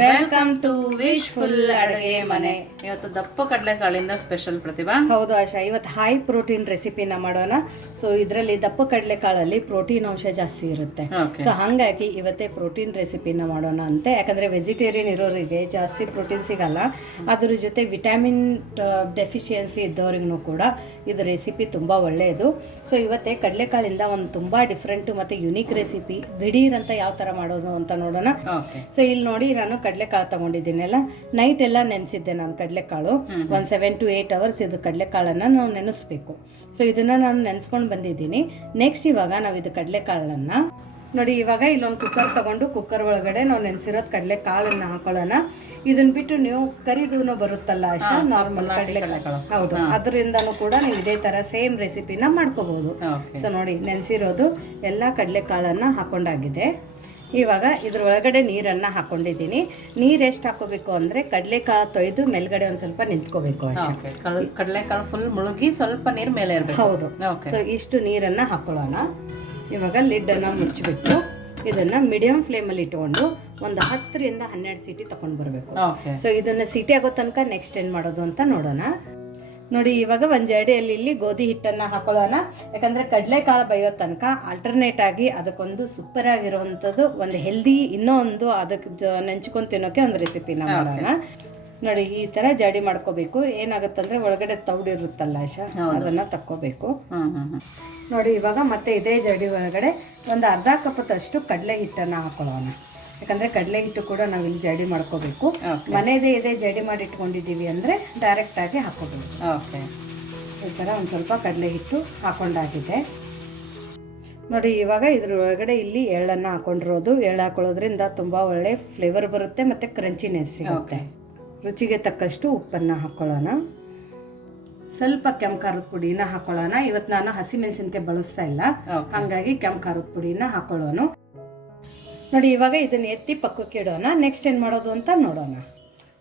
Welcome to wish full ಅಡುಗೆ ಮನೆ. ಇವತ್ತು ದಪ್ಪ ಕಡಲೆಕಾಳಿಂದ ಸ್ಪೆಷಲ್ ಪ್ರತಿಭಾ. ಹೌದು ಆಶಾ ಇವತ್ತು ಹೈ ಪ್ರೋಟೀನ್ ರೆಸಿಪಿನ ಮಾಡೋಣ. ಸೊ ಇದರಲ್ಲಿ ದಪ್ಪ ಕಡಲೆಕಾಳಲ್ಲಿ ಪ್ರೋಟೀನ್ ಅಂಶ ಜಾಸ್ತಿ ಇರುತ್ತೆ. ಸೊ ಹಾಗಾಗಿ ಇವತ್ತೇ ಪ್ರೋಟೀನ್ ರೆಸಿಪಿನ ಮಾಡೋಣ ಅಂತೆ. ಯಾಕಂದ್ರೆ ವೆಜಿಟೇರಿಯನ್ ಇರೋರಿಗೆ ಜಾಸ್ತಿ ಪ್ರೋಟೀನ್ ಸಿಗಲ್ಲ. ಅದ್ರ ಜೊತೆ ವಿಟಮಿನ್ ಡೆಫಿಷಿಯನ್ಸಿ ಇದ್ದವ್ರಿಗೂ ಕೂಡ ಇದು ರೆಸಿಪಿ ತುಂಬ ಒಳ್ಳೆಯದು ಸೊ ಇವತ್ತೇ ಕಡಲೆಕಾಳಿಂದ ಒಂದು ತುಂಬ ಡಿಫ್ರೆಂಟ್ ಮತ್ತು ಯುನೀಕ್ ರೆಸಿಪಿ ದಿಢೀರ್ ಅಂತ ಯಾವ ಥರ ಮಾಡೋದು ಅಂತ ನೋಡೋಣ. ಸೊ ಇಲ್ಲಿ ನೋಡಿ ನಾನು ಕಡಲೆಕಾಳು ತಗೊಂಡಿದ್ದೀನಲ್ಲ ನೈಟ್ ಎಲ್ಲ ನೆನೆಸಿದ್ದೆ ನಾನು ಕಡಲೆಕಾಳು. ಒಂದು ಸೆವೆನ್ ಟು ಏಯ್ಟ್ ಅವರ್ಸ್ ಇದು ಕಡಲೆಕಾಳನ್ನು ನಾವು ನೆನೆಸ್ಬೇಕು. ಸೊ ಇದನ್ನು ನಾನು ನೆನೆಸ್ಕೊಂಡು ಬಂದಿದ್ದೀನಿ. ನೆಕ್ಸ್ಟ್ ಇವಾಗ ನಾವು ಇದು ಕಡಲೆಕಾಳನ್ನು ನೋಡಿ ಇವಾಗ ಇಲ್ಲೊಂದು ಕುಕ್ಕರ್ ತಗೊಂಡು ಕುಕ್ಕರ್ ಒಳಗಡೆ ನಾವು ನೆನೆಸಿರೋದು ಕಡಲೆ ಕಾಳನ್ನ ಹಾಕೊಳ್ಳೋಣ. ಇದನ್ನ ಬಿಟ್ಟು ನೀವು ಕರಿದೂನು ಬರುತ್ತಲ್ಲ ಆಶಾ? ನಾರ್ಮಲ್ ಕಡಲೆ. ಹೌದು. ಅದರಿಂದನೂ ಕೂಡ ನೀವು ಇದೇ ಥರ ಸೇಮ್ ರೆಸಿಪಿನ ಮಾಡ್ಕೋಬಹುದು ಸೊ ನೋಡಿ ನೆನೆಸಿರೋದು ಎಲ್ಲ ಕಡಲೆಕಾಳನ್ನು ಹಾಕೊಂಡಾಗಿದೆ. ಇವಾಗ ಇದ್ರ ಒಳಗಡೆ ನೀರನ್ನು ಹಾಕೊಂಡಿದ್ದೀನಿ. ನೀರು ಎಷ್ಟು ಹಾಕೋಬೇಕು ಅಂದರೆ ಕಡಲೆಕಾಳು ತೊಯ್ದು ಮೇಲ್ಗಡೆ ಒಂದು ಸ್ವಲ್ಪ ನಿಂತ್ಕೋಬೇಕು ಅಷ್ಟೇ. ಕಾಳು ಕಡಲೆಕಾಳು ಫುಲ್ ಮುಳುಗಿ ಸ್ವಲ್ಪ ನೀರು ಮೇಲೆ ಇರಬೇಕು ಹೌದು. ಸೊ ಇಷ್ಟು ನೀರನ್ನು ಹಾಕೊಳ್ಳೋಣ. ಇವಾಗ ಲಿಡ್ಡನ್ನು ಮುಚ್ಚಿಬಿಟ್ಟು ಇದನ್ನು ಮೀಡಿಯಮ್ ಫ್ಲೇಮಲ್ಲಿ ಇಟ್ಕೊಂಡು ಒಂದು ಹತ್ತರಿಂದ ಹನ್ನೆರಡು ಸೀಟಿ ತಗೊಂಡು ಬರಬೇಕು. ಸೊ ಇದನ್ನು ಸಿಟಿ ಆಗೋ ತನಕ ನೆಕ್ಸ್ಟ್ ಏನು ಮಾಡೋದು ಅಂತ ನೋಡೋಣ. ನೋಡಿ ಇವಾಗ ಒಂದು ಜಡಿಯಲ್ಲಿ ಇಲ್ಲಿ ಗೋಧಿ ಹಿಟ್ಟನ್ನು ಹಾಕೊಳ್ಳೋಣ. ಯಾಕಂದರೆ ಕಡಲೆಕಾಳು ಬೈಯೋ ತನಕ ಆಲ್ಟರ್ನೇಟ್ ಆಗಿ ಅದಕ್ಕೊಂದು ಸೂಪರ್ ಆಗಿರುವಂಥದ್ದು ಒಂದು ಹೆಲ್ದಿ ಇನ್ನೊಂದು ಒಂದು ಅದಕ್ಕೆ ಜ ನೆಂಚ್ಕೊಂಡು ತಿನ್ನೋಕೆ ಒಂದು ರೆಸಿಪಿನ ಮಾಡೋಣ. ನೋಡಿ ಈ ಥರ ಜಾಡಿ ಮಾಡ್ಕೋಬೇಕು. ಏನಾಗುತ್ತಂದ್ರೆ ಒಳಗಡೆ ತೌಡಿರುತ್ತಲ್ಲ ಆಶಾ ಅದನ್ನು ತಕ್ಕೋಬೇಕು. ನೋಡಿ ಇವಾಗ ಮತ್ತೆ ಇದೇ ಜಡಿ ಒಳಗಡೆ ಒಂದು ಅರ್ಧ ಕಪ್ಪದಷ್ಟು ಕಡಲೆ ಹಿಟ್ಟನ್ನು ಹಾಕೊಳ್ಳೋಣ. ಯಾಕಂದರೆ ಕಡಲೆ ಹಿಟ್ಟು ಕೂಡ ನಾವು ಇಲ್ಲಿ ಜಡಿ ಮಾಡ್ಕೋಬೇಕು. ಮನೆಯದೇ ಇದೆ ಜಡಿ ಮಾಡಿ ಇಟ್ಕೊಂಡಿದ್ದೀವಿ ಅಂದರೆ ಡೈರೆಕ್ಟಾಗಿ ಹಾಕೋಬೇಕು ಓಕೆ ಈ ಥರ ಒಂದು ಸ್ವಲ್ಪ ಕಡಲೆ ಹಿಟ್ಟು ಹಾಕೊಂಡಾಗಿದೆ. ನೋಡಿ ಇವಾಗ ಇದ್ರ ಒಳಗಡೆ ಇಲ್ಲಿ ಎಳ್ಳನ್ನು ಹಾಕೊಂಡಿರೋದು. ಎಳ್ಳು ಹಾಕೊಳ್ಳೋದ್ರಿಂದ ತುಂಬ ಒಳ್ಳೆ ಫ್ಲೇವರ್ ಬರುತ್ತೆ ಮತ್ತು ಕ್ರಂಚಿನೆಸ್ ಸಿಗುತ್ತೆ. ರುಚಿಗೆ ತಕ್ಕಷ್ಟು ಉಪ್ಪನ್ನು ಹಾಕ್ಕೊಳ್ಳೋಣ ಸ್ವಲ್ಪ ಕೆಂಪು ಖಾರದ ಪುಡಿನ ಹಾಕೊಳ್ಳೋಣ. ಇವತ್ತು ನಾನು ಹಸಿಮೆಣಸಿನ್ಕಾಯಿ ಬಳಸ್ತಾ ಇಲ್ಲ. ಹಾಗಾಗಿ ಕೆಂಪು ಖಾರದ ಪುಡಿನ ಹಾಕೊಳ್ಳೋಣ. ನೋಡಿ ಇವಾಗ ಇದನ್ನು ಎತ್ತಿ ಪಕ್ಕಕ್ಕೆ ಇಡೋಣ. ನೆಕ್ಸ್ಟ್ ಏನು ಮಾಡೋದು ಅಂತ ನೋಡೋಣ.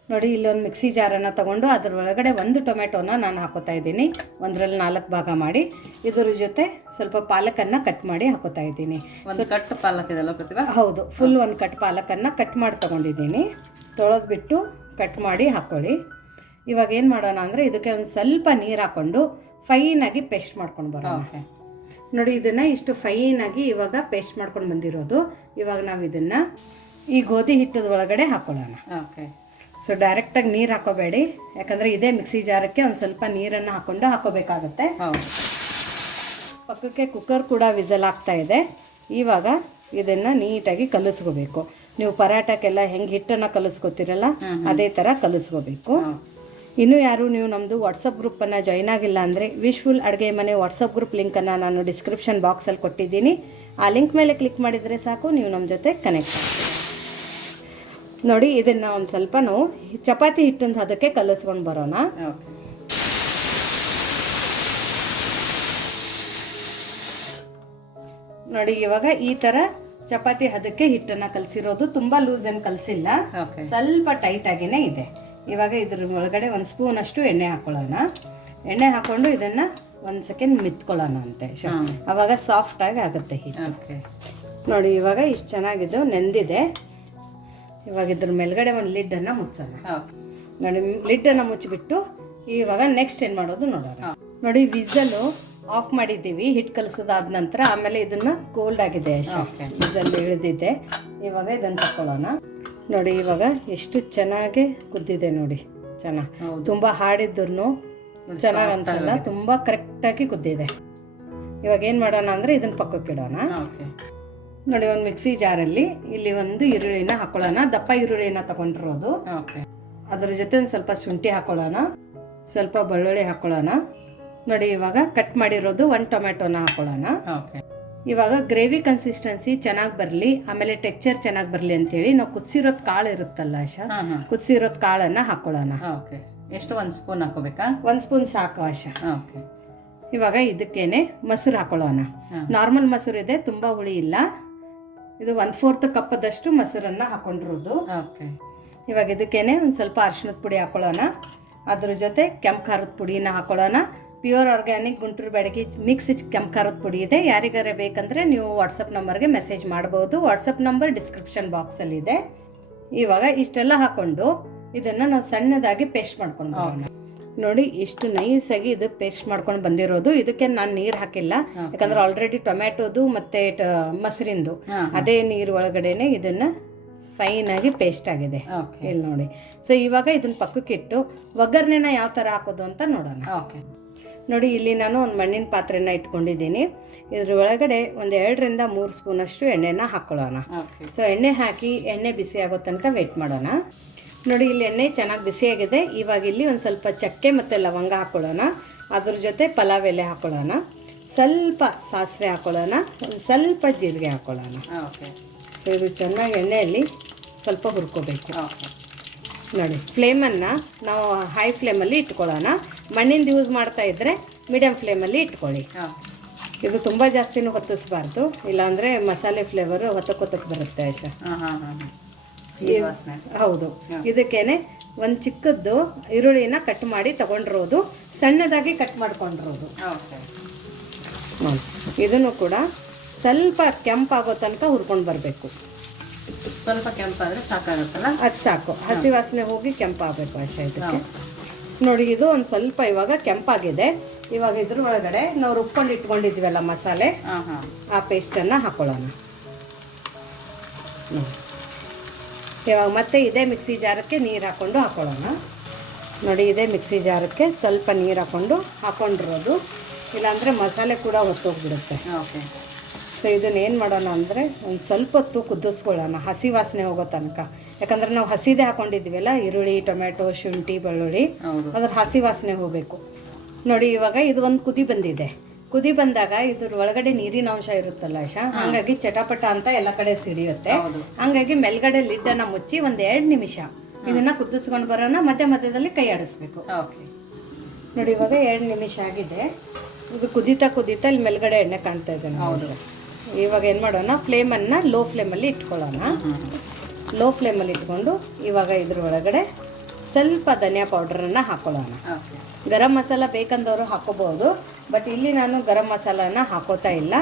ನೋಡಿ ಇಲ್ಲೊಂದು ಮಿಕ್ಸಿ ಜಾರನ್ನು ತಗೊಂಡು ಅದ್ರ ಒಳಗಡೆ ಒಂದು ಟೊಮೆಟೊನ ನಾನು ಹಾಕೋತಾ ಇದ್ದೀನಿ. ಒಂದರಲ್ಲಿ ನಾಲ್ಕು ಭಾಗ ಮಾಡಿ. ಇದರ ಜೊತೆ ಸ್ವಲ್ಪ ಪಾಲಕನ್ನು ಕಟ್ ಮಾಡಿ ಹಾಕೋತಾ ಇದ್ದೀನಿ. ಒಂದು ಕಟ್ ಪಾಲಕ್ ಇದೆಲ್ಲ ಪ್ರತಿಭಾ? ಹೌದು ಫುಲ್ ಒಂದು ಕಟ್ ಪಾಲಕನ್ನು ಕಟ್ ಮಾಡಿ ತೊಗೊಂಡಿದ್ದೀನಿ. ತೊಳೆದ್ಬಿಟ್ಟು ಕಟ್ ಮಾಡಿ ಹಾಕ್ಕೊಳ್ಳಿ ಇವಾಗ ಏನು ಮಾಡೋಣ ಅಂದರೆ ಇದಕ್ಕೆ ಒಂದು ಸ್ವಲ್ಪ ನೀರು ಹಾಕ್ಕೊಂಡು ಫೈನಾಗಿ ಪೇಸ್ಟ್ ಮಾಡ್ಕೊಂಡು ಬರೋಣ. ಓಕೆ ನೋಡಿ ಇದನ್ನು ಇಷ್ಟು ಫೈನಾಗಿ ಇವಾಗ ಪೇಸ್ಟ್ ಮಾಡ್ಕೊಂಡು ಬಂದಿರೋದು. ಇವಾಗ ನಾವು ಇದನ್ನು ಈ ಗೋಧಿ ಹಿಟ್ಟದ ಒಳಗಡೆ ಹಾಕೊಳ್ಳೋಣ. ಓಕೆ ಸೊ ಡೈರೆಕ್ಟಾಗಿ ನೀರು ಹಾಕೋಬೇಡಿ. ಯಾಕಂದರೆ ಇದೇ ಮಿಕ್ಸಿ ಜಾರಕ್ಕೆ ಒಂದು ಸ್ವಲ್ಪ ನೀರನ್ನು ಹಾಕ್ಕೊಂಡು ಹಾಕೋಬೇಕಾಗತ್ತೆ. ಪಕ್ಕಕ್ಕೆ ಕುಕ್ಕರ್ ಕೂಡ ವಿಸಲ್ ಆಗ್ತಾ ಇದೆ. ಇವಾಗ ಇದನ್ನು ನೀಟಾಗಿ ಕಲಿಸ್ಕೋಬೇಕು. ನೀವು ಪರಾಟಕ್ಕೆಲ್ಲ ಹೆಂಗೆ ಹಿಟ್ಟನ್ನು ಕಲಿಸ್ಕೋತಿರಲ್ಲ ಅದೇ ಥರ ಕಲಿಸ್ಕೋಬೇಕು. ಇನ್ನು ಯಾರು ನೀವು ನಮ್ಮದು ವಾಟ್ಸಪ್ ಗ್ರೂಪನ್ನು ಜಾಯ್ನ್ ಆಗಿಲ್ಲ ಅಂದರೆ ವಿಶ್ಫುಲ್ ಅಡುಗೆ ಮನೆ ವಾಟ್ಸಪ್ ಗ್ರೂಪ್ ಲಿಂಕನ್ನು ನಾನು ಡಿಸ್ಕ್ರಿಪ್ಷನ್ ಬಾಕ್ಸಲ್ಲಿ ಕೊಟ್ಟಿದ್ದೀನಿ. ಆ ಲಿಂಕ್ ಮೇಲೆ ಕ್ಲಿಕ್ ಮಾಡಿದರೆ ಸಾಕು ನೀವು ನಮ್ಮ ಜೊತೆ ಕನೆಕ್ಟ್ ನೋಡಿ ಇದನ್ನು ಒಂದು ಸ್ವಲ್ಪ ನಾವು ಚಪಾತಿ ಹಿಟ್ಟಂತ ಅದಕ್ಕೆ ಕಲಿಸ್ಕೊಂಡು ಬರೋಣ. ನೋಡಿ ಇವಾಗ ಈ ಥರ ಚಪಾತಿ ಹದಕ್ಕೆ ಹಿಟ್ಟನ್ನು ಕಲಸಿರೋದು. ತುಂಬ ಲೂಸ್ ಏನು ಕಲಸಿಲ್ಲ. ಸ್ವಲ್ಪ ಟೈಟ್ ಆಗೇನೆ ಇದೆ. ಇವಾಗ ಇದ್ರ ಒಳಗಡೆ ಒಂದು ಸ್ಪೂನ್ ಅಷ್ಟು ಎಣ್ಣೆ ಹಾಕೊಳ್ಳೋಣ. ಎಣ್ಣೆ ಹಾಕೊಂಡು ಇದನ್ನ ಒಂದು ಸೆಕೆಂಡ್ ಮಿತ್ಕೊಳ್ಳೋಣ ಅಂತೆ. ಅವಾಗ ಸಾಫ್ಟ್ ಆಗಿ ಆಗುತ್ತೆ ನೋಡಿ ಇವಾಗ ಇಷ್ಟು ಚೆನ್ನಾಗಿದ್ದು ನೆಂದಿದೆ. ಇವಾಗ ಇದ್ರ ಮೇಲ್ಗಡೆ ಒಂದು ಲಿಡ್ಡನ್ನು ಮುಚ್ಚೋಣ. ನೋಡಿ ಲಿಡ್ಡನ್ನು ಮುಚ್ಚಿಬಿಟ್ಟು ಇವಾಗ ನೆಕ್ಸ್ಟ್ ಏನು ಮಾಡೋದು ನೋಡೋಣ. ನೋಡಿ ವಿಸಲು ಆಫ್ ಮಾಡಿದ್ದೀವಿ ಹಿಟ್ಟು ಕಲಸೋದಾದ ನಂತರ ಆಮೇಲೆ ಇದನ್ನ ಕೋಲ್ಡ್ ಆಗಿದೆ ವಿಸಲ್ ಇಳಿದಿದೆ. ಇವಾಗ ಇದನ್ನು ತಗೊಳ್ಳೋಣ ನೋಡಿ ಇವಾಗ ಎಷ್ಟು ಚೆನ್ನಾಗಿ ಕುದ್ದಿದೆ ನೋಡಿ ಚೆನ್ನಾಗಿ ತುಂಬ ಹಾಡಿದ್ರು ಚೆನ್ನಾಗಿ ಅನ್ಸಲ್ಲ ತುಂಬ ಕರೆಕ್ಟಾಗಿ ಕುದ್ದಿದೆ. ಇವಾಗ ಏನು ಮಾಡೋಣ ಅಂದರೆ ಇದನ್ನ ಪಕ್ಕಕ್ಕೆ ಇಡೋಣ. ನೋಡಿ ಒಂದು ಮಿಕ್ಸಿ ಜಾರಲ್ಲಿ ಇಲ್ಲಿ ಒಂದು ಈರುಳ್ಳಿನ ಹಾಕೊಳ್ಳೋಣ. ದಪ್ಪ ಈರುಳ್ಳಿನ ತಗೊಂಡಿರೋದು. ಅದ್ರ ಜೊತೆ ಒಂದು ಸ್ವಲ್ಪ ಶುಂಠಿ ಹಾಕೊಳ್ಳೋಣ. ಸ್ವಲ್ಪ ಬೆಳ್ಳುಳ್ಳಿ ಹಾಕೊಳ್ಳೋಣ. ನೋಡಿ ಇವಾಗ ಕಟ್ ಮಾಡಿರೋದು ಒಂದು ಟೊಮೆಟೊನ ಹಾಕೊಳ್ಳೋಣ. ಇವಾಗ ಗ್ರೇವಿ ಕನ್ಸಿಸ್ಟೆನ್ಸಿ ಚೆನ್ನಾಗಿ ಬರಲಿ ಆಮೇಲೆ ಟೆಕ್ಚರ್ ಚೆನ್ನಾಗಿ ಬರಲಿ ಅಂತೇಳಿ ನಾವು ಕುದಿಸಿರೋದು ಕಾಳು ಇರುತ್ತಲ್ಲ ಆಶಾ ಕುದಿಸಿರೋದು ಕಾಳನ್ನು ಹಾಕೊಳ್ಳೋಣ. ಓಕೆ ಎಷ್ಟು ಒಂದು ಸ್ಪೂನ್ ಹಾಕೋಬೇಕಾ ಒಂದು ಸ್ಪೂನ್ ಸಾಕು ಆಶಾ. ಓಕೆ ಇವಾಗ ಇದಕ್ಕೇನೆ ಮೊಸರು ಹಾಕೊಳ್ಳೋಣ. ನಾರ್ಮಲ್ ಮೊಸರು ಇದೆ ತುಂಬ ಹುಳಿ ಇಲ್ಲ. ಇದು ಒಂದು ಫೋರ್ತ್ ಕಪ್ಪದಷ್ಟು ಮೊಸರನ್ನು ಹಾಕೊಂಡಿರೋದು. ಓಕೆ ಇವಾಗ ಇದಕ್ಕೇನೆ ಒಂದು ಸ್ವಲ್ಪ ಅರ್ಶಿನದ ಪುಡಿ ಹಾಕೊಳ್ಳೋಣ. ಅದ್ರ ಜೊತೆ ಕೆಂಪು ಖಾರದ ಪುಡಿನ ಹಾಕೊಳ್ಳೋಣ. Pure organic Guntur Byadgi mix ಕೆಂಪು ಖಾರದ ಪುಡಿ ಇದೆ. ಯಾರಿಗಾರ ಬೇಕಂದರೆ ನೀವು ವಾಟ್ಸಪ್ ನಂಬರ್ಗೆ ಮೆಸೇಜ್ ಮಾಡ್ಬೋದು. ವಾಟ್ಸಪ್ ನಂಬರ್ ಡಿಸ್ಕ್ರಿಪ್ಷನ್ ಬಾಕ್ಸಲ್ಲಿದೆ ಇವಾಗ ಇಷ್ಟೆಲ್ಲ ಹಾಕೊಂಡು ಇದನ್ನ ನಾವು ಸಣ್ಣದಾಗಿ ಪೇಸ್ಟ್ ಮಾಡ್ಕೊಂಡು ಬರೋಣ. ನೋಡಿ ಇಷ್ಟು ನೈಸಾಗಿ ಇದು ಪೇಸ್ಟ್ ಮಾಡ್ಕೊಂಡು ಬಂದಿರೋದು. ಇದಕ್ಕೆ ನಾನು ನೀರು ಹಾಕಿಲ್ಲ. ಯಾಕಂದ್ರೆ ಆಲ್ರೆಡಿ ಟೊಮ್ಯಾಟೋದು ಮತ್ತೆ ಮೊಸರಿಂದು. ಅದೇ ನೀರು ಒಳಗಡೆನೆ ಇದನ್ನ ಫೈನ್ ಆಗಿ ಪೇಸ್ಟ್ ಆಗಿದೆ. ಇಲ್ಲಿ ನೋಡಿ. ಸೊ ಇವಾಗ ಇದನ್ನ ಪಕ್ಕಕ್ಕಿಟ್ಟು ಒಗ್ಗರಣೆನ ಯಾವ ಥರ ಹಾಕೋದು ಅಂತ ನೋಡೋಣ. ಓಕೆ ನೋಡಿ ಇಲ್ಲಿ ನಾನು ಒಂದು ಮಣ್ಣಿನ ಪಾತ್ರೆನ ಇಟ್ಕೊಂಡಿದ್ದೀನಿ. ಇದ್ರ ಒಳಗಡೆ ಒಂದು ಎರಡರಿಂದ ಮೂರು ಸ್ಪೂನಷ್ಟು ಎಣ್ಣೆನ ಹಾಕ್ಕೊಳ್ಳೋಣ ಸೊ ಎಣ್ಣೆ ಹಾಕಿ ಎಣ್ಣೆ ಬಿಸಿ ಆಗೋ ತನಕ ವೆಯ್ಟ್ ಮಾಡೋಣ. ನೋಡಿ ಇಲ್ಲಿ ಎಣ್ಣೆ ಚೆನ್ನಾಗಿ ಬಿಸಿಯಾಗಿದೆ ಇವಾಗ ಇಲ್ಲಿ ಒಂದು ಸ್ವಲ್ಪ ಚಕ್ಕೆ ಮತ್ತು ಲವಂಗ ಹಾಕ್ಕೊಳ್ಳೋಣ ಅದ್ರ ಜೊತೆ ಪಲಾವ್ ಎಲೆ ಹಾಕ್ಕೊಳ್ಳೋಣ ಸ್ವಲ್ಪ ಸಾಸಿವೆ ಹಾಕ್ಕೊಳ್ಳೋಣ ಒಂದು ಸ್ವಲ್ಪ ಜೀರಿಗೆ ಹಾಕ್ಕೊಳ್ಳೋಣ ಓಕೆ ಸೊ ಇದು ಚೆನ್ನಾಗಿ ಎಣ್ಣೆಯಲ್ಲಿ ಸ್ವಲ್ಪ ಹುರ್ಕೋಬೇಕು. ನೋಡಿ ಫ್ಲೇಮನ್ನು ನಾವು ಹೈ ಫ್ಲೇಮಲ್ಲಿ ಇಟ್ಕೊಳ್ಳೋಣ. ಮಣ್ಣಿಂದ ಯೂಸ್ ಮಾಡ್ತಾ ಇದ್ದರೆ ಮೀಡಿಯಮ್ ಫ್ಲೇಮಲ್ಲಿ ಇಟ್ಕೊಳ್ಳಿ. ಇದು ತುಂಬ ಜಾಸ್ತಿನೂ ಹೊತ್ತಿಸ್ಬಾರ್ದು. ಇಲ್ಲಾಂದರೆ ಮಸಾಲೆ ಫ್ಲೇವರ್ ಹೊತ್ತಕ್ಕೆ ಹೊತ್ತಕ್ಕೆ ಬರುತ್ತೆ ಆಶಾ ಹೌದು. ಇದಕ್ಕೇನೆ ಒಂದು ಚಿಕ್ಕದ್ದು ಈರುಳ್ಳಿನ ಕಟ್ ಮಾಡಿ ತಗೊಂಡಿರೋದು ಸಣ್ಣದಾಗಿ ಕಟ್ ಮಾಡ್ಕೊಂಡಿರೋದು. ಇದನ್ನು ಕೂಡ ಸ್ವಲ್ಪ ಕೆಂಪಾಗೋ ತನಕ ಹುರ್ಕೊಂಡು ಬರಬೇಕು. ಸ್ವಲ್ಪ ಕೆಂಪಾದ್ರೆ ಸಾಕಾಗುತ್ತಲ್ಲ? ಅಷ್ಟು ಸಾಕು. ಹಸಿ ವಾಸನೆ ಹೋಗಿ ಕೆಂಪಾಗಬೇಕು ಆಶಾ ಇದಕ್ಕೆ? ನೋಡಿ ಇದು ಒಂದು ಸ್ವಲ್ಪ ಇವಾಗ ಕೆಂಪಾಗಿದೆ. ಇವಾಗ ಇದ್ರ ಒಳಗಡೆ ನಾವು ರುಬ್ಕೊಂಡು ಇಟ್ಕೊಂಡಿದ್ವಲ್ಲ ಮಸಾಲೆ ಆ ಪೇಸ್ಟನ್ನು ಹಾಕೊಳ್ಳೋಣ. ಇವಾಗ ಮತ್ತೆ ಇದೇ ಮಿಕ್ಸಿ ಜಾರಕ್ಕೆ ನೀರು ಹಾಕ್ಕೊಂಡು ಹಾಕೊಳ್ಳೋಣ. ನೋಡಿ ಇದೇ ಮಿಕ್ಸಿ ಜಾರಕ್ಕೆ ಸ್ವಲ್ಪ ನೀರು ಹಾಕ್ಕೊಂಡು ಹಾಕೊಂಡಿರೋದು. ಇಲ್ಲಾಂದರೆ ಮಸಾಲೆ ಕೂಡ ಹೊತ್ತೋಗ್ಬಿಡುತ್ತೆ ಓಕೆ. ಸೊ ಇದನ್ನ ಏನು ಮಾಡೋಣ ಅಂದರೆ ಒಂದು ಸ್ವಲ್ಪ ಹೊತ್ತು ಕುದಿಸ್ಕೊಳ್ಳೋಣ ಹಸಿ ವಾಸನೆ ಹೋಗೋ ತನಕ. ಯಾಕಂದ್ರೆ ನಾವು ಹಸಿದೇ ಹಾಕೊಂಡಿದ್ದೀವಲ್ಲ ಈರುಳ್ಳಿ ಟೊಮೆಟೊ ಶುಂಠಿ ಬೆಳ್ಳುಳ್ಳಿ. ಅದ್ರ ಹಸಿ ವಾಸನೆ ಹೋಗಬೇಕು. ನೋಡಿ ಇವಾಗ ಇದು ಒಂದು ಕುದಿ ಬಂದಿದೆ. ಕುದಿ ಬಂದಾಗ ಇದ್ರ ಒಳಗಡೆ ನೀರಿನ ಅಂಶ ಇರುತ್ತಲ್ಲ ಆಶಾ ಹಂಗಾಗಿ ಚಟಪಟ ಅಂತ ಎಲ್ಲ ಕಡೆ ಸಿಡಿಯುತ್ತೆ. ಹಂಗಾಗಿ ಮೇಲ್ಗಡೆ ಲಿಡ್ಡನ್ನ ಮುಚ್ಚಿ ಒಂದು ಎರಡು ನಿಮಿಷ ಇದನ್ನ ಕುದಿಸ್ಕೊಂಡು ಬರೋಣ ಮಧ್ಯ ಮಧ್ಯದಲ್ಲಿ ಕೈ ಆಡಿಸ್ಬೇಕು. ಓಕೆ. ನೋಡಿ ಇವಾಗ ಎರಡು ನಿಮಿಷ ಆಗಿದೆ. ಇದು ಕುದೀತಾ ಕುದೀತಾ ಇಲ್ಲಿ ಮೇಲ್ಗಡೆ ಎಣ್ಣೆ ಕಾಣ್ತಾ ಇದೆ. ಇವಾಗ ಏನು ಮಾಡೋಣ ಫ್ಲೇಮನ್ನು ಲೋ ಫ್ಲೇಮಲ್ಲಿ ಇಟ್ಕೊಳ್ಳೋಣ. ಲೋ ಫ್ಲೇಮಲ್ಲಿ ಇಟ್ಕೊಂಡು ಇವಾಗ ಇದ್ರ ಒಳಗಡೆ ಸ್ವಲ್ಪ ಧನಿಯಾ ಪೌಡ್ರನ್ನು ಹಾಕೊಳ್ಳೋಣ. ಗರಂ ಮಸಾಲ ಬೇಕಂದವರು ಹಾಕೋಬಹುದು ಬಟ್ ಇಲ್ಲಿ ನಾನು ಗರಂ ಮಸಾಲಾನ ಹಾಕೋತಾ ಇಲ್ಲ.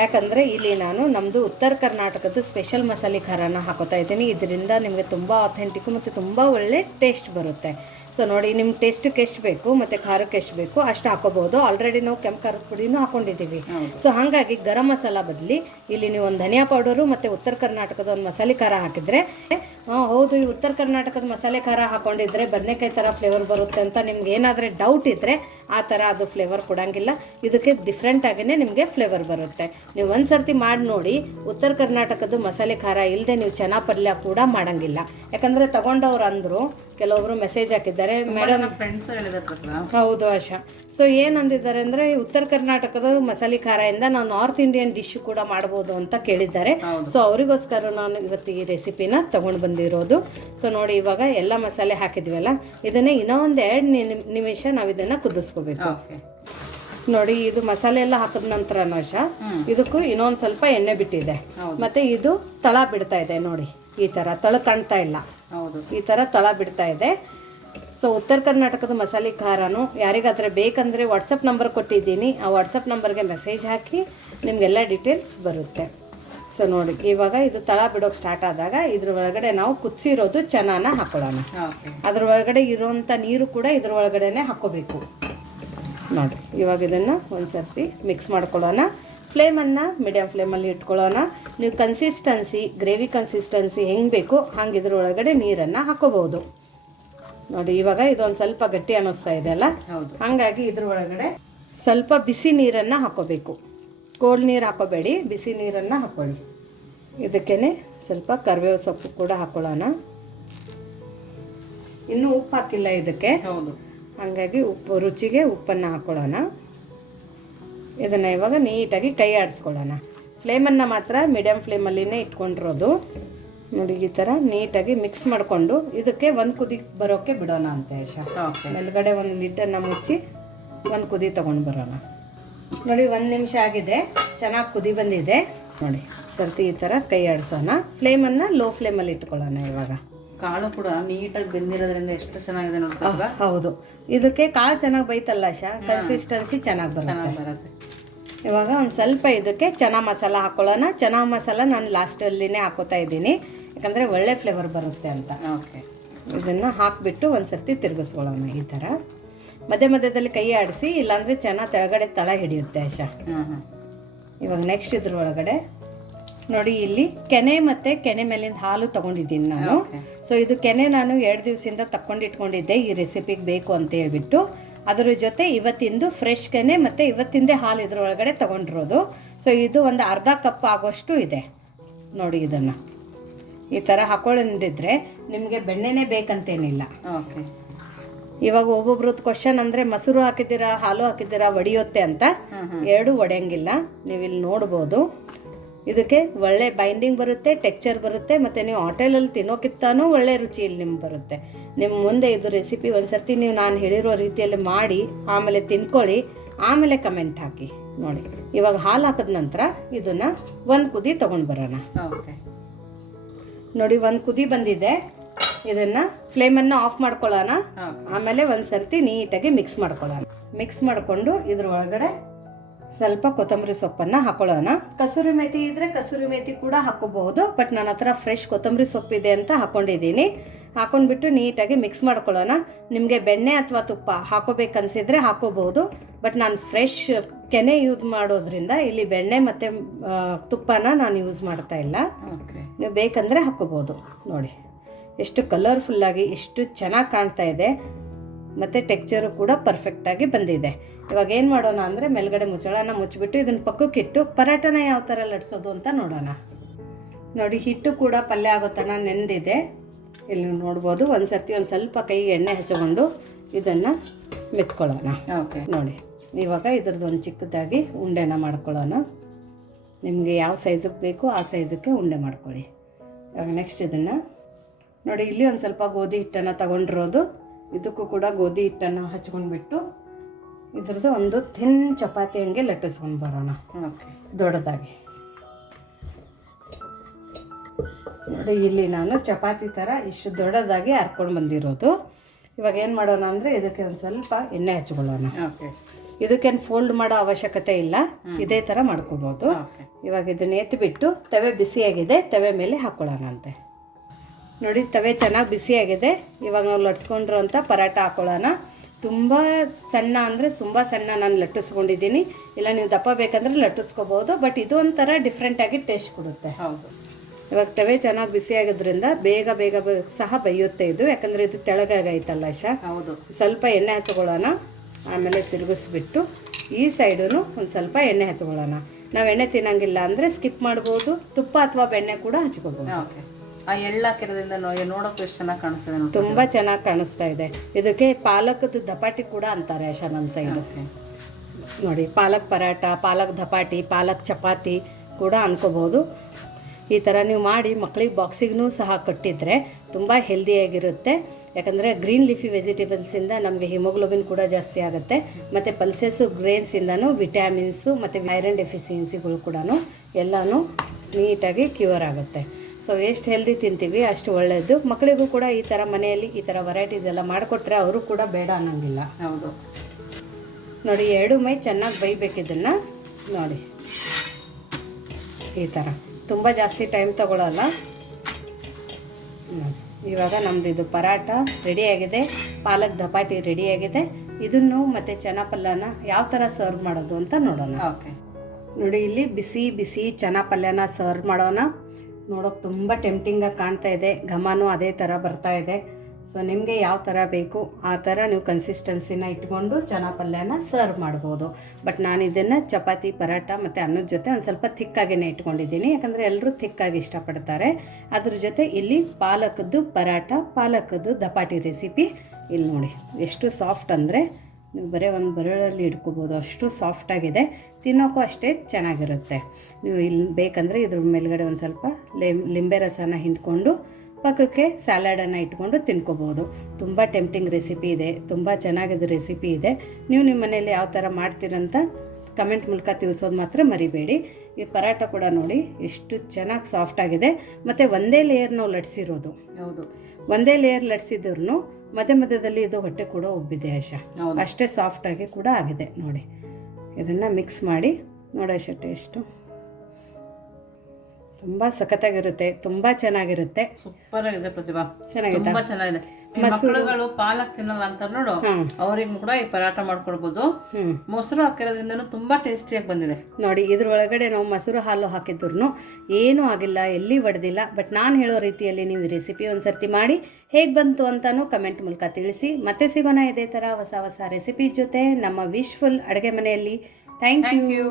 ಯಾಕಂದರೆ ಇಲ್ಲಿ ನಾನು ನಮ್ಮದು ಉತ್ತರ ಕರ್ನಾಟಕದ ಸ್ಪೆಷಲ್ ಮಸಾಲೆ ಖಾರನ ಹಾಕೋತಾ ಇದ್ದೀನಿ. ಇದರಿಂದ ನಿಮಗೆ ತುಂಬ ಅಥೆಂಟಿಕ್ ಮತ್ತು ತುಂಬ ಒಳ್ಳೆ ಟೇಸ್ಟ್ ಬರುತ್ತೆ. ಸೊ ನೋಡಿ ನಿಮ್ಮ ಟೇಸ್ಟಿಗೆ ಎಷ್ಟು ಬೇಕು ಮತ್ತು ಖಾರಕ್ಕೆ ಎಷ್ಟು ಬೇಕು ಅಷ್ಟು ಹಾಕೋಬೋದು. ಆಲ್ರೆಡಿ ನಾವು ಕೆಂಪು ಖಾರದ ಪುಡಿನೂ ಹಾಕೊಂಡಿದ್ದೀವಿ. ಸೊ ಹಾಗಾಗಿ ಗರಂ ಮಸಾಲ ಬದಲಿ ಇಲ್ಲಿ ನೀವು ಒಂದು ಧನಿಯಾ ಪೌಡರು ಮತ್ತು ಉತ್ತರ ಕರ್ನಾಟಕದ ಒಂದು ಮಸಾಲೆ ಖಾರ ಹಾಕಿದರೆ ಹಾಂ ಹೌದು ಈ ಉತ್ತರ ಕರ್ನಾಟಕದ ಮಸಾಲೆ ಖಾರ ಹಾಕೊಂಡಿದ್ರೆ ಬದನೆಕಾಯಿ ಥರ ಫ್ಲೇವರ್ ಬರುತ್ತೆ ಅಂತ ನಿಮ್ಗೆ ಏನಾದರೆ ಡೌಟ್ ಇದ್ದರೆ ಆ ಥರ ಅದು ಫ್ಲೇವರ್ ಕೊಡೋಂಗಿಲ್ಲ. ಇದಕ್ಕೆ ಡಿಫ್ರೆಂಟಾಗಿಯೇ ನಿಮಗೆ ಫ್ಲೇವರ್ ಬರುತ್ತೆ. ನೀವು ಒಂದು ಸರ್ತಿ ಮಾಡಿ ನೋಡಿ ಉತ್ತರ ಕರ್ನಾಟಕದ ಮಸಾಲೆ ಖಾರ ಇಲ್ಲದೆ ನೀವು ಚೆನ್ನ ಪಲ್ಯ ಕೂಡ ಮಾಡೋಂಗಿಲ್ಲ. ಯಾಕಂದರೆ ತಗೊಂಡವ್ರು ಅಂದರು ಕೆಲವೊಬ್ರು ಮೆಸೇಜ್ ಹಾಕಿದ್ದಾರೆ. ಮೇಡಮ್ ಫ್ರೆಂಡ್ಸ್ ಹೌದು ಆಶಾ. ಸೊ ಏನು ಅಂದಿದ್ದಾರೆ ಅಂದರೆ ಉತ್ತರ ಕರ್ನಾಟಕದ ಮಸಾಲೆ ಖಾರದಿಂದ ನಾವು ನಾರ್ತ್ ಇಂಡಿಯನ್ ಡಿಶ್ ಕೂಡ ಮಾಡ್ಬೋದು ಅಂತ ಕೇಳಿದ್ದಾರೆ. ಸೊ ಅವರಿಗೋಸ್ಕರ ನಾನು ಇವತ್ತು ಈ ರೆಸಿಪಿನ ತೊಗೊಂಡು ಬಂದಿರೋದು. ಸೊ ನೋಡಿ ಇವಾಗ ಎಲ್ಲ ಮಸಾಲೆ ಹಾಕಿದ್ವಲ್ಲ ಇದನ್ನೇ ಇನ್ನೂ ಒಂದು ಎರಡು ನಿಮಿಷ ನಾವು ಇದನ್ನು ಕುದಿಸ್ಕೋಬೇಕು. ನೋಡಿ ಇದು ಮಸಾಲೆ ಎಲ್ಲ ಹಾಕಿದ ನಂತರ ನಶ ಇದಕ್ಕೂ ಇನ್ನೊಂದು ಸ್ವಲ್ಪ ಎಣ್ಣೆ ಬಿಟ್ಟಿದೆ. ಮತ್ತೆ ಇದು ತಳ ಬಿಡ್ತಾ ಇದೆ ನೋಡಿ ಈ ಥರ ತಳ ಕಾಣ್ತಾ ಇಲ್ಲ. ಹೌದು. ಈ ಥರ ತಳ ಬಿಡ್ತಾ ಇದೆ. ಸೊ ಉತ್ತರ ಕರ್ನಾಟಕದ ಮಸಾಲೆ ಖಾರನು ಯಾರಿಗಾದ್ರೆ ಬೇಕಂದ್ರೆ ವಾಟ್ಸಪ್ ನಂಬರ್ ಕೊಟ್ಟಿದ್ದೀನಿ. ಆ ವಾಟ್ಸಪ್ ನಂಬರ್ಗೆ ಮೆಸೇಜ್ ಹಾಕಿ ನಿಮಗೆಲ್ಲ ಡೀಟೇಲ್ಸ್ ಬರುತ್ತೆ. ಸೊ ನೋಡಿ ಇವಾಗ ಇದು ತಳ ಬಿಡೋಕೆ ಸ್ಟಾರ್ಟ್ ಆದಾಗ ಇದ್ರ ಒಳಗಡೆ ನಾವು ಕುದಿಸಿರೋದು ಚೆನ್ನಾನ ಹಾಕೊಳ್ಳೋಣ. ಅದ್ರ ಒಳಗಡೆ ಇರುವಂಥ ನೀರು ಕೂಡ ಇದ್ರ ಒಳಗಡೆನೆ ಹಾಕ್ಕೋಬೇಕು ನೋಡಿ ಇವಾಗ ಇದನ್ನು ಒಂದು ಸರ್ತಿ ಮಿಕ್ಸ್ ಮಾಡ್ಕೊಳ್ಳೋಣ. ಫ್ಲೇಮನ್ನು ಮೀಡಿಯಮ್ ಫ್ಲೇಮಲ್ಲಿ ಇಟ್ಕೊಳ್ಳೋಣ. ನೀವು ಕನ್ಸಿಸ್ಟೆನ್ಸಿ ಗ್ರೇವಿ ಕನ್ಸಿಸ್ಟೆನ್ಸಿ ಹೆಂಗೆ ಬೇಕು ಹಂಗೆ ನೀರನ್ನು ಹಾಕೋಬಹುದು. ನೋಡಿ ಇವಾಗ ಇದೊಂದು ಸ್ವಲ್ಪ ಗಟ್ಟಿ ಅನ್ನಿಸ್ತಾ ಇದೆ ಅಲ್ಲ? ಹೌದು. ಹಾಗಾಗಿ ಇದ್ರ ಒಳಗಡೆ ಸ್ವಲ್ಪ ಬಿಸಿ ನೀರನ್ನು ಹಾಕೋಬೇಕು. ಕೋಲ್ಡ್ ನೀರು ಹಾಕೋಬೇಡಿ ಬಿಸಿ ನೀರನ್ನು ಹಾಕ್ಕೊಳ್ಳಿ ಇದಕ್ಕೇ ಸ್ವಲ್ಪ ಕರಿಬೇವು ಸೊಪ್ಪು ಕೂಡ ಹಾಕೊಳ್ಳೋಣ. ಇನ್ನೂ ಉಪ್ಪು ಹಾಕಿಲ್ಲ ಇದಕ್ಕೆ. ಹೌದು. ಹಾಗಾಗಿ ಉಪ್ಪು ರುಚಿಗೆ ಉಪ್ಪನ್ನು ಹಾಕ್ಕೊಳ್ಳೋಣ ಇದನ್ನು ಇವಾಗ ನೀಟಾಗಿ ಕೈ ಆಡಿಸ್ಕೊಳ್ಳೋಣ. ಫ್ಲೇಮನ್ನು ಮಾತ್ರ ಮೀಡಿಯಮ್ ಫ್ಲೇಮಲ್ಲಿನೇ ಇಟ್ಕೊಂಡಿರೋದು. ನೋಡಿ ಈ ಥರ ನೀಟಾಗಿ ಮಿಕ್ಸ್ ಮಾಡಿಕೊಂಡು ಇದಕ್ಕೆ ಒಂದು ಕುದಿ ಬರೋಕ್ಕೆ ಬಿಡೋಣ ಅಂತ ಯಶ. ಮೇಲ್ಗಡೆ ಒಂದು ಲಿಡ್ಡನ್ನು ಮುಚ್ಚಿ ಒಂದು ಕುದಿ ತೊಗೊಂಡು ಬರೋಣ. ನೋಡಿ ಒಂದು ನಿಮಿಷ ಆಗಿದೆ. ಚೆನ್ನಾಗಿ ಕುದಿ ಬಂದಿದೆ. ನೋಡಿ ಸರ್ತಿ ಈ ಥರ ಕೈ ಆಡಿಸೋಣ. ಫ್ಲೇಮನ್ನು ಲೋ ಫ್ಲೇಮಲ್ಲಿ ಇಟ್ಕೊಳ್ಳೋಣ ಇವಾಗ. ಕಾಳು ಕೂಡ ನೀಟಾಗಿ ಬೆಂದಿರೋದ್ರಿಂದ ಎಷ್ಟು ಚೆನ್ನಾಗಿದೆ ಹೌದು. ಇದಕ್ಕೆ ಕಾಳು ಚೆನ್ನಾಗಿ ಬೈತಲ್ಲ ಶಾ ಕನ್ಸಿಸ್ಟೆನ್ಸಿ ಚೆನ್ನಾಗಿ ಬರುತ್ತೆ. ಬರುತ್ತೆ. ಇವಾಗ ಒಂದು ಸ್ವಲ್ಪ ಇದಕ್ಕೆ ಚನಾ ಮಸಾಲ ಹಾಕೊಳ್ಳೋಣ. ಚನಾ ಮಸಾಲ ನಾನು ಲಾಸ್ಟಲ್ಲಿನೇ ಹಾಕೋತಾ ಇದ್ದೀನಿ. ಯಾಕಂದರೆ ಒಳ್ಳೆ ಫ್ಲೇವರ್ ಬರುತ್ತೆ ಅಂತ. ಓಕೆ. ಇದನ್ನು ಹಾಕಿಬಿಟ್ಟು ಒಂದು ಸರ್ತಿ ತಿರುಗಿಸ್ಕೊಳ್ಳೋಣ ಈ ಥರ ಮಧ್ಯ ಮಧ್ಯದಲ್ಲಿ ಕೈ ಆಡಿಸಿ ಇಲ್ಲಾಂದರೆ ಚೆನ್ನಾಗಿ ತೆಳಗಡೆ ತಳ ಹಿಡಿಯುತ್ತೆ ಆಶಾ. ಇವಾಗ ನೆಕ್ಸ್ಟ್ ಇದ್ರ ಒಳಗಡೆ ನೋಡಿ ಇಲ್ಲಿ ಕೆನೆ ಮತ್ತೆ ಕೆನೆ ಮೇಲಿಂದ ಹಾಲು ತಗೊಂಡಿದ್ದೀನಿ ನಾನು. ಸೊ ಇದು ಕೆನೆ ನಾನು ಎರಡು ದಿವಸದಿಂದ ತಕ್ಕೊಂಡಿಟ್ಕೊಂಡಿದ್ದೆ ಈ ರೆಸಿಪಿಗೆ ಬೇಕು ಅಂತ ಹೇಳ್ಬಿಟ್ಟು. ಅದರ ಜೊತೆ ಇವತ್ತಿಂದು ಫ್ರೆಶ್ ಕೆನೆ ಮತ್ತು ಇವತ್ತಿಂದೇ ಹಾಲು ಇದರೊಳಗಡೆ ತಗೊಂಡಿರೋದು. ಸೊ ಇದು ಒಂದು ಅರ್ಧ ಕಪ್ ಆಗೋಷ್ಟು ಇದೆ. ನೋಡಿ ಇದನ್ನು. ಈ ಥರ ಹಾಕೊಂಡಿದ್ರೆ ನಿಮಗೆ ಬೆಣ್ಣೆನೇ ಬೇಕಂತೇನಿಲ್ಲ. ಓಕೆ ಇವಾಗ ಒಬ್ಬೊಬ್ರದ್ದು ಕ್ವಶನ್ ಅಂದರೆ ಮೊಸರು ಹಾಕಿದ್ದೀರಾ ಹಾಲು ಹಾಕಿದ್ದೀರಾ ಒಡೆಯುತ್ತೆ ಅಂತ ಎರಡು ಒಡೆಯಂಗಿಲ್ಲ. ನೀವು ಇಲ್ಲಿ ನೋಡ್ಬೋದು. ಇದಕ್ಕೆ ಒಳ್ಳೆ ಬೈಂಡಿಂಗ್ ಬರುತ್ತೆ ಟೆಕ್ಚರ್ ಬರುತ್ತೆ ಮತ್ತು ನೀವು ಹೋಟೆಲಲ್ಲಿ ತಿನ್ನೋಕ್ಕಿಂತಾನೂ ಒಳ್ಳೆ ರುಚಿ ಇಲ್ಲಿ ನಿಮ್ಗೆ ಬರುತ್ತೆ. ನಿಮ್ಮ ಮುಂದೆ ಇದು ರೆಸಿಪಿ ಒಂದು ಸರ್ತಿ ನೀವು ನಾನು ಹೇಳಿರೋ ರೀತಿಯಲ್ಲಿ ಮಾಡಿ ಆಮೇಲೆ ತಿನ್ಕೊಳ್ಳಿ ಆಮೇಲೆ ಕಮೆಂಟ್ ಹಾಕಿ ನೋಡಿ. ಇವಾಗ ಹಾಲು ಹಾಕಿದ ನಂತರ ಇದನ್ನು ಒಂದು ಕುದಿ ತೊಗೊಂಡು ಬರೋಣ. ಓಕೆ ನೋಡಿ ಒಂದು ಕುದಿ ಬಂದಿದೆ. ಇದನ್ನು ಫ್ಲೇಮನ್ನು ಆಫ್ ಮಾಡ್ಕೊಳ್ಳೋಣ. ಆಮೇಲೆ ಒಂದು ಸರ್ತಿ ನೀಟಾಗಿ ಮಿಕ್ಸ್ ಮಾಡ್ಕೊಳ್ಳೋಣ. ಮಿಕ್ಸ್ ಮಾಡಿಕೊಂಡು ಇದ್ರ ಒಳಗಡೆ ಸ್ವಲ್ಪ ಕೊತ್ತಂಬರಿ ಸೊಪ್ಪನ್ನು ಹಾಕೊಳ್ಳೋಣ. ಕಸೂರಿ ಮೇಥಿ ಇದ್ರೆ ಕಸೂರಿ ಮೇಥಿ ಕೂಡ ಹಾಕೋಬಹುದು ಬಟ್ ನನ್ನ ಹತ್ರ ಫ್ರೆಶ್ ಕೊತ್ತಂಬರಿ ಸೊಪ್ಪಿದೆ ಅಂತ ಹಾಕೊಂಡಿದ್ದೀನಿ. ಹಾಕೊಂಡ್ಬಿಟ್ಟು ನೀಟಾಗಿ ಮಿಕ್ಸ್ ಮಾಡ್ಕೊಳ್ಳೋಣ. ನಿಮಗೆ ಬೆಣ್ಣೆ ಅಥವಾ ತುಪ್ಪ ಹಾಕೋಬೇಕನ್ಸಿದ್ರೆ ಹಾಕೋಬಹುದು ಬಟ್ ನಾನು ಫ್ರೆಶ್ ಕೆನೆ ಯೂಸ್ ಮಾಡೋದ್ರಿಂದ ಇಲ್ಲಿ ಬೆಣ್ಣೆ ಮತ್ತು ತುಪ್ಪನ ನಾನು ಯೂಸ್ ಮಾಡ್ತಾ ಇಲ್ಲ. ನೀವು ಬೇಕಂದರೆ ಹಾಕೋಬೋದು ನೋಡಿ ಎಷ್ಟು ಕಲರ್ಫುಲ್ಲಾಗಿ ಎಷ್ಟು ಚೆನ್ನಾಗಿ ಕಾಣ್ತಾ ಇದೆ. ಮತ್ತು ಟೆಕ್ಚರು ಕೂಡ ಪರ್ಫೆಕ್ಟಾಗಿ ಬಂದಿದೆ. ಇವಾಗ ಏನು ಮಾಡೋಣ ಅಂದರೆ ಮೇಲ್ಗಡೆ ಮುಚ್ಚಳನ ಮುಚ್ಚಿಬಿಟ್ಟು ಇದನ್ನು ಪಕ್ಕಕ್ಕಿಟ್ಟು ಪರಾಟನ ಯಾವ ಥರ ಲಟ್ಸೋದು ಅಂತ ನೋಡೋಣ. ನೋಡಿ ಹಿಟ್ಟು ಕೂಡ ಪಲ್ಯ ಆಗೋ ನೆಂದಿದೆ. ಇಲ್ಲಿ ನೋಡ್ಬೋದು ಒಂದು ಸರ್ತಿ ಒಂದು ಸ್ವಲ್ಪ ಕೈಗೆ ಎಣ್ಣೆ ಹಚ್ಕೊಂಡು ಇದನ್ನು ಮೆತ್ಕೊಳ್ಳೋಣ. ಓಕೆ ನೋಡಿ ಇವಾಗ ಇದ್ರದ್ದು ಒಂದು ಚಿಕ್ಕದಾಗಿ ಉಂಡೆನ ಮಾಡ್ಕೊಳ್ಳೋಣ. ನಿಮಗೆ ಯಾವ ಸೈಜಿಗೆ ಬೇಕು ಆ ಸೈಜಕ್ಕೆ ಉಂಡೆ ಮಾಡ್ಕೊಳ್ಳಿ. ಇವಾಗ ನೆಕ್ಸ್ಟ್ ಇದನ್ನು ನೋಡಿ ಇಲ್ಲಿ ಒಂದು ಸ್ವಲ್ಪ ಗೋಧಿ ಹಿಟ್ಟನ್ನು ತಗೊಂಡಿರೋದು. ಇದಕ್ಕೂ ಕೂಡ ಗೋಧಿ ಹಿಟ್ಟನ್ನು ಹಚ್ಕೊಂಡ್ಬಿಟ್ಟು ಇದ್ರದ್ದು ಒಂದು ಥಿನ್ ಚಪಾತಿ ಹಂಗೆ ಲಟ್ಟಿಸ್ಕೊಂಡು ಬರೋಣ. ಓಕೆ. ದೊಡ್ಡದಾಗಿ. ನೋಡಿ ಇಲ್ಲಿ ನಾನು ಚಪಾತಿ ಥರ ಇಷ್ಟು ದೊಡ್ಡದಾಗಿ ಹರ್ಕೊಂಡು ಬಂದಿರೋದು. ಇವಾಗ ಏನು ಮಾಡೋಣ ಅಂದರೆ ಇದಕ್ಕೆ ಒಂದು ಸ್ವಲ್ಪ ಎಣ್ಣೆ ಹಚ್ಕೊಳ್ಳೋಣ. ಓಕೆ. ಇದಕ್ಕೇನು ಫೋಲ್ಡ್ ಮಾಡೋ ಅವಶ್ಯಕತೆ ಇಲ್ಲ. ಇದೇ ಥರ ಮಾಡ್ಕೋಬೋದು. ಇವಾಗ ಇದನ್ನ ಎತ್ತಿಬಿಟ್ಟು ತವೆ ಬಿಸಿಯಾಗಿದೆ ತವೆ ಮೇಲೆ ಹಾಕ್ಕೊಳ್ಳೋಣ ಅಂತೆ. ನೋಡಿ ತವೆ ಚೆನ್ನಾಗಿ ಬಿಸಿಯಾಗಿದೆ ಇವಾಗ ನಾವು ಲಟ್ಸ್ಕೊಂಡಿರೋಂಥ ಪರಾಟ ಹಾಕೊಳ್ಳೋಣ. ತುಂಬ ಸಣ್ಣ ಅಂದರೆ ತುಂಬ ಸಣ್ಣ ನಾನು ಲಟ್ಟಿಸ್ಕೊಂಡಿದ್ದೀನಿ. ಇಲ್ಲ ನೀವು ದಪ್ಪ ಬೇಕಂದ್ರೆ ಲಟ್ಟಿಸ್ಕೋಬೋದು ಬಟ್ ಇದು ಒಂಥರ ಡಿಫ್ರೆಂಟಾಗಿ ಟೇಸ್ಟ್ ಕೊಡುತ್ತೆ. ಹೌದು. ಇವಾಗ ತವೆ ಚೆನ್ನಾಗಿ ಬಿಸಿಯಾಗೋದ್ರಿಂದ ಬೇಗ ಬೇಗ ಸಹ ಬೈಯುತ್ತೆ ಇದು. ಯಾಕಂದರೆ ಇದು ತೆಳಗಾಗೈತಲ್ಲ ಶಾ ಹೌದು. ಸ್ವಲ್ಪ ಎಣ್ಣೆ ಹಚ್ಕೊಳ್ಳೋಣ. ಆಮೇಲೆ ತಿರುಗಿಸ್ಬಿಟ್ಟು ಈ ಸೈಡೂ ಒಂದು ಸ್ವಲ್ಪ ಎಣ್ಣೆ ಹಚ್ಕೊಳ್ಳೋಣ. ನಾವು ಎಣ್ಣೆ ತಿನ್ನಂಗಿಲ್ಲ ಅಂದರೆ ಸ್ಕಿಪ್ ಮಾಡ್ಬೋದು. ತುಪ್ಪ ಅಥವಾ ಬೆಣ್ಣೆ ಕೂಡ ಹಚ್ಕೋಬೋದು. ಓಕೆ. ಆ ಎಳ್ಳು ಹಾಕಿರೋದ್ರಿಂದ ನೋಡೋಕೆ ಎಷ್ಟು ಚೆನ್ನಾಗಿ ಕಾಣಿಸ್ತದೆ ನೋಡಿ ತುಂಬ ಚೆನ್ನಾಗಿ ಕಾಣಿಸ್ತಾ ಇದೆ. ಇದಕ್ಕೆ ಪಾಲಕದ ದಪಾಟಿ ಕೂಡ ಅಂತಾರೆ ಆಶಾ ನಮ್ಮ ಸೈಡು. ನೋಡಿ ಪಾಲಕ್ ಪರಾಟ ಪಾಲಕ್ ದಪಾಟಿ ಪಾಲಕ್ ಚಪಾತಿ ಕೂಡ ಅನ್ಕೋಬೋದು. ಈ ಥರ ನೀವು ಮಾಡಿ ಮಕ್ಕಳಿಗೆ ಬಾಕ್ಸಿಗೂ ಸಹ ಕಟ್ಟಿದರೆ ತುಂಬ ಹೆಲ್ದಿಯಾಗಿರುತ್ತೆ ಯಾಕಂದರೆ ಗ್ರೀನ್ ಲೀಫಿ ವೆಜಿಟೇಬಲ್ಸಿಂದ ನಮಗೆ ಹಿಮೋಗ್ಲೋಬಿನ್ ಕೂಡ ಜಾಸ್ತಿ ಆಗುತ್ತೆ. ಮತ್ತು ಪಲ್ಸಸ್ಸು ಗ್ರೇನ್ಸಿಂದನೂ ವಿಟ್ಯಾಮಿನ್ಸು ಮತ್ತು ಐರನ್ ಡೆಫಿಷಿಯನ್ಸಿಗಳು ಕೂಡ ಎಲ್ಲನೂ ನೀಟಾಗಿ ಕ್ಯೂರ್ ಆಗುತ್ತೆ. ಸೊ ಎಷ್ಟು ಹೆಲ್ದಿ ತಿಂತೀವಿ ಅಷ್ಟು ಒಳ್ಳೆಯದು ಮಕ್ಕಳಿಗೂ ಕೂಡ ಈ ಥರ ಮನೆಯಲ್ಲಿ ಈ ಥರ ವೆರೈಟೀಸ್ ಎಲ್ಲ ಮಾಡಿಕೊಟ್ರೆ ಅವರು ಕೂಡ ಬೇಡ ಅನ್ನೋಂಗಿಲ್ಲ. ಹೌದು. ನೋಡಿ ಎರಡು ಮೈ ಚೆನ್ನಾಗಿ ಬೈಬೇಕಿದ್ದನ್ನು ನೋಡಿ. ಈ ಥರ ತುಂಬ ಜಾಸ್ತಿ ಟೈಮ್ ತಗೊಳ್ಳಲ್ಲ ನೋಡಿ. ಇವಾಗ ನಮ್ಮದು ಇದು ಪರಾಟ ರೆಡಿಯಾಗಿದೆ ಪಾಲಕ್ ದಪಾಟಿ ರೆಡಿಯಾಗಿದೆ ಇದನ್ನು ಮತ್ತು ಚೆನ್ನ ಪಲ್ಯನ ಯಾವ ಥರ ಸರ್ವ್ ಮಾಡೋದು ಅಂತ ನೋಡೋಣ. ಓಕೆ ನೋಡಿ ಇಲ್ಲಿ ಬಿಸಿ ಬಿಸಿ ಚೆನ್ನ ಪಲ್ಯನ ಸರ್ವ್ ಮಾಡೋಣ. ನೋಡೋಕೆ ತುಂಬ ಟೆಂಪ್ಟಿಂಗಾಗಿ ಕಾಣ್ತಾ ಇದೆ. ಘಮನೂ ಅದೇ ಥರ ಬರ್ತಾ ಇದೆ. ಸೊ ನಿಮಗೆ ಯಾವ ಥರ ಬೇಕು, ಆ ಥರ ನೀವು ಕನ್ಸಿಸ್ಟೆನ್ಸಿನ ಇಟ್ಕೊಂಡು ಚೆನ್ನ ಪಲ್ಯನ ಸರ್ವ್ ಮಾಡ್ಬೋದು. ಬಟ್ ನಾನು ಇದನ್ನು ಚಪಾತಿ ಪರಾಟ ಮತ್ತು ಅನ್ನದ ಜೊತೆ ಒಂದು ಸ್ವಲ್ಪ ಥಿಕ್ಕಾಗೇ ಇಟ್ಕೊಂಡಿದ್ದೀನಿ. ಯಾಕಂದರೆ ಎಲ್ಲರೂ ಥಿಕ್ಕಾಗಿ ಇಷ್ಟಪಡ್ತಾರೆ. ಅದ್ರ ಜೊತೆ ಇಲ್ಲಿ ಪಾಲಕದ್ದು ಪರಾಟ ಪಾಲಕದ್ದು ದಪಾಟಿ ರೆಸಿಪಿ ಇಲ್ಲಿ ನೋಡಿ, ಎಷ್ಟು ಸಾಫ್ಟ್ ಅಂದರೆ ನೀವು ಬರೀ ಒಂದು ಬರಳಲ್ಲಿ ಇಟ್ಕೋಬೋದು. ಅಷ್ಟು ಸಾಫ್ಟಾಗಿದೆ ತಿನ್ನೋಕ್ಕೂ ಅಷ್ಟೇ ಚೆನ್ನಾಗಿರುತ್ತೆ. ನೀವು ಇಲ್ಲಿ ಬೇಕಂದರೆ ಇದ್ರ ಮೇಲ್ಗಡೆ ಒಂದು ಸ್ವಲ್ಪ ಲಿಂಬೆ ರಸನ ಹಿಂಡ್ಕೊಂಡು ಪಕ್ಕಕ್ಕೆ ಸ್ಯಾಲಡನ್ನು ಇಟ್ಕೊಂಡು ತಿನ್ಕೋಬೋದು. ತುಂಬ ಟೆಂಪ್ಟಿಂಗ್ ರೆಸಿಪಿ ಇದೆ. ತುಂಬ ಚೆನ್ನಾಗಿದ ರೆಸಿಪಿ ಇದೆ. ನೀವು ನಿಮ್ಮ ಮನೇಲಿ ಯಾವ ಥರ ಮಾಡ್ತೀರಂತ ಕಮೆಂಟ್ ಮೂಲಕ ತಿಳಿಸೋದು ಮಾತ್ರ ಮರಿಬೇಡಿ. ಈ ಪರಾಟ ಕೂಡ ನೋಡಿ ಎಷ್ಟು ಚೆನ್ನಾಗಿ ಸಾಫ್ಟಾಗಿದೆ ಮತ್ತು ಒಂದೇ ಲೇಯರ್ ನಾವು ಲಟ್ಸಿರೋದು. ಹೌದು. ಒಂದೇ ಲೇಯರ್ ಲಟ್ಸಿದ್ರು ಮಧ್ಯ ಮಧ್ಯದಲ್ಲಿ ಇದು ಹೊಟ್ಟೆ ಕೂಡ ಉಬ್ಬಿದೆ ಆಶಾ ಅಷ್ಟೇ ಸಾಫ್ಟಾಗಿ ಕೂಡ ಆಗಿದೆ ನೋಡಿ. ಇದನ್ನು ಮಿಕ್ಸ್ ಮಾಡಿ ನೋಡಿ ಆಶಾ ಟೇಸ್ಟು ತುಂಬ ಸಖತ್ತಾಗಿರುತ್ತೆ ತುಂಬಾ ಚೆನ್ನಾಗಿರುತ್ತೆ. ಸೂಪರ್ ಆಗಿದೆ ಪ್ರತಿಭಾ. ಚೆನ್ನಾಗಿದೆ ತುಂಬಾ ಚೆನ್ನಾಗಿದೆ. ಮಕ್ಕಳುಗಳು ಪಾಲಕ್ ತಿನ್ನಲ್ಲ ಅಂತ ನೋಡು. ಅವ್ರಿಗೂ ಅವ್ರಿಗೆ ಕೂಡ ಈ ಪರಾಟ ಮಾಡ್ಕೊಳ್ಬಹುದು ಮೊಸರು ಹಾಕಿರೋದ್ರಿಂದನೂ ತುಂಬಾ ಟೇಸ್ಟಿಯಾಗಿ ಬಂದಿದೆ. ನೋಡಿ ಇದ್ರ ಒಳಗಡೆ ನಾವು ಮೊಸರು ಹಾಲು ಹಾಕಿದ್ರು ಏನೂ ಆಗಿಲ್ಲ ಎಲ್ಲಿ ಒಡೆದಿಲ್ಲ. ಬಟ್ ನಾನು ಹೇಳೋ ರೀತಿಯಲ್ಲಿ ನೀವು ಈ ರೆಸಿಪಿ ಒಂದ್ಸರ್ತಿ ಮಾಡಿ ಹೇಗ್ ಬಂತು ಅಂತಾನು ಕಮೆಂಟ್ ಮೂಲಕ ತಿಳಿಸಿ. ಮತ್ತೆ ಸಿಗೋಣ ಇದೇ ತರ ಹೊಸ ಹೊಸ ರೆಸಿಪಿ ಜೊತೆ ನಮ್ಮ ವಿಶ್ಫುಲ್ ಅಡುಗೆ ಮನೆಯಲ್ಲಿ. Thank you thank you